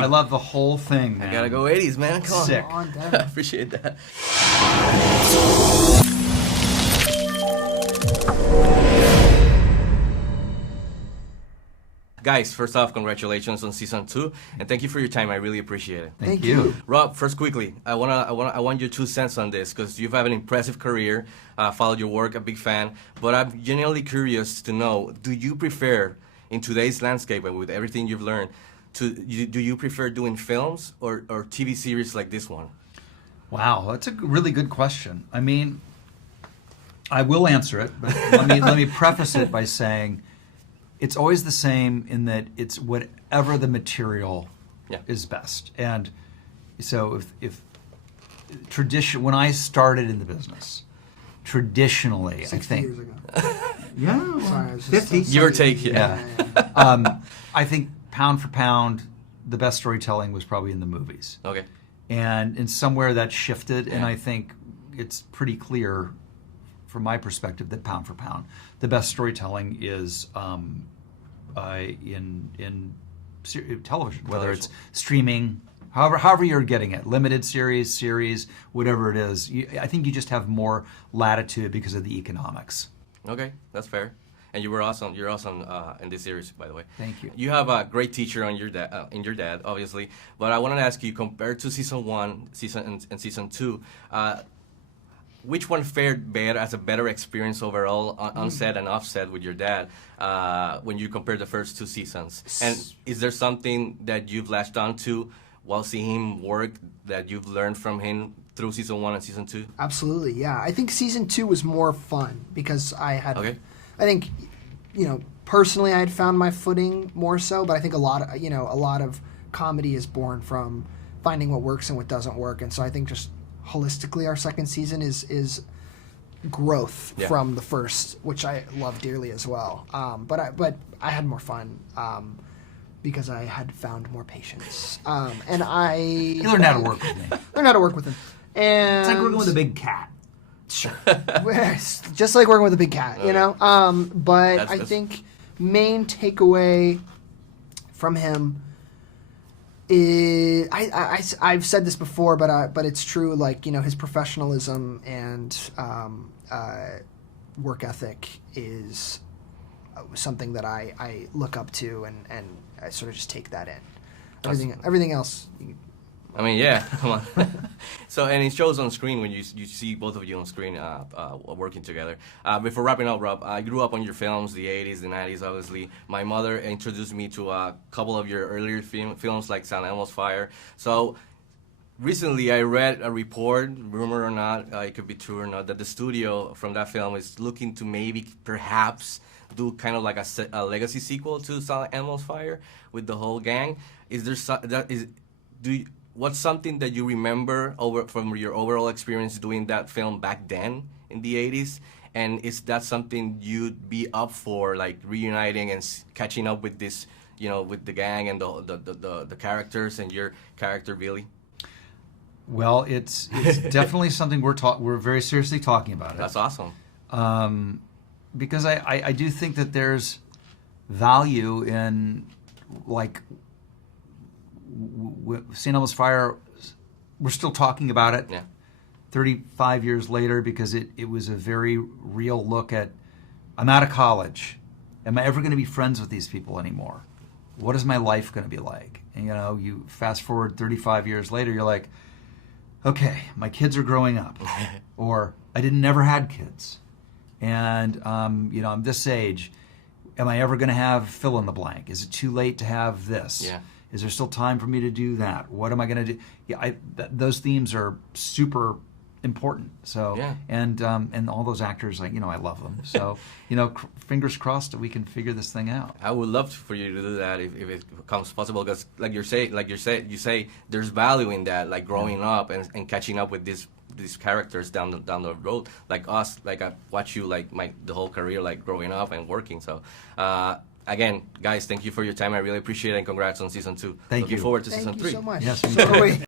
I love the whole thing, man. I gotta go 80s, man. Come on. Sick. Come on, damn. I appreciate that. Guys, first off, congratulations on season 2, and thank you for your time. I really appreciate it. Thank you. Rob, first quickly, I want your 2 cents on this because you've had an impressive career, followed your work, a big fan. But I'm genuinely curious to know: do you prefer, in today's landscape and with everything you've learned, do you prefer doing films or TV series like this one? Wow, that's a really good question. I mean, I will answer it, but let me preface it by saying it's always the same in that it's whatever the material is best. And so if tradition, when I started in the business, traditionally, 60 I think, years ago. yeah, Sorry, I was just 50, Give or take, yeah. I think pound for pound, the best storytelling was probably in the movies. Okay. And somewhere that shifted, and I think it's pretty clear from my perspective that pound for pound, the best storytelling is in television, whether it's streaming, however you're getting it, limited series, whatever it is. I think you just have more latitude because of the economics. Okay, that's fair. And you were awesome. You're awesome in this series, by the way. Thank you. You have a great teacher on your dad, obviously. But I wanted to ask you, compared to season 1, and season 2, which one fared better as a better experience overall on set and off set with your dad when you compare the first 2 seasons? And is there something that you've latched on to while seeing him work that you've learned from him through season 1 and season 2? Absolutely, yeah. I think season 2 was more fun because I think, personally I had found my footing more so, but I think a lot of comedy is born from finding what works and what doesn't work. And so I think just holistically our second season is growth from the first, which I love dearly as well. But I had more fun because I had found more patience. And You learned how to work with me. Learned how to work with him. And It's like working with a big cat. Sure. Just like working with a big cat, you know? But I think main takeaway from him is, I've said this before, but it's true, like, his professionalism and work ethic is something that I look up to, and I sort of just take that in. Everything else... I mean, yeah, come on. So, and it shows on screen when you see both of you on screen working together. Before wrapping up, Rob, I grew up on your films, the 80s, the 90s, obviously. My mother introduced me to a couple of your earlier films like San Elmo's Fire. So, recently I read a report, rumor or not, it could be true or not, that the studio from that film is looking to maybe, perhaps, do kind of like a legacy sequel to San Elmo's Fire with the whole gang. What's something that you remember from your overall experience doing that film back then in the 80s? And is that something you'd be up for, like reuniting and catching up with this, with the gang and the characters and your character, Billy? Well, it's definitely something we're very seriously talking about it. That's awesome. Because I do think that there's value in, like, St. Elmo's Fire, we're still talking about it 35 years later because it was a very real look at, I'm out of college. Am I ever going to be friends with these people anymore? What is my life going to be like? And you fast forward 35 years later, you're like, okay, my kids are growing up. Or I never had kids. And, I'm this age. Am I ever going to have fill in the blank? Is it too late to have this? Yeah. Is there still time for me to do that? What am I going to do? Yeah, those themes are super important. So, and all those actors, I love them. So, fingers crossed that we can figure this thing out. I would love for you to do that if it becomes possible, because you say there's value in that, like growing up and catching up with these characters down the road, like us. Like I watch you the whole career, like growing up and working. So. Again, guys, thank you for your time. I really appreciate it, and congrats on season 2. Thank you. Looking forward to Thank season you 3. so much. Yes,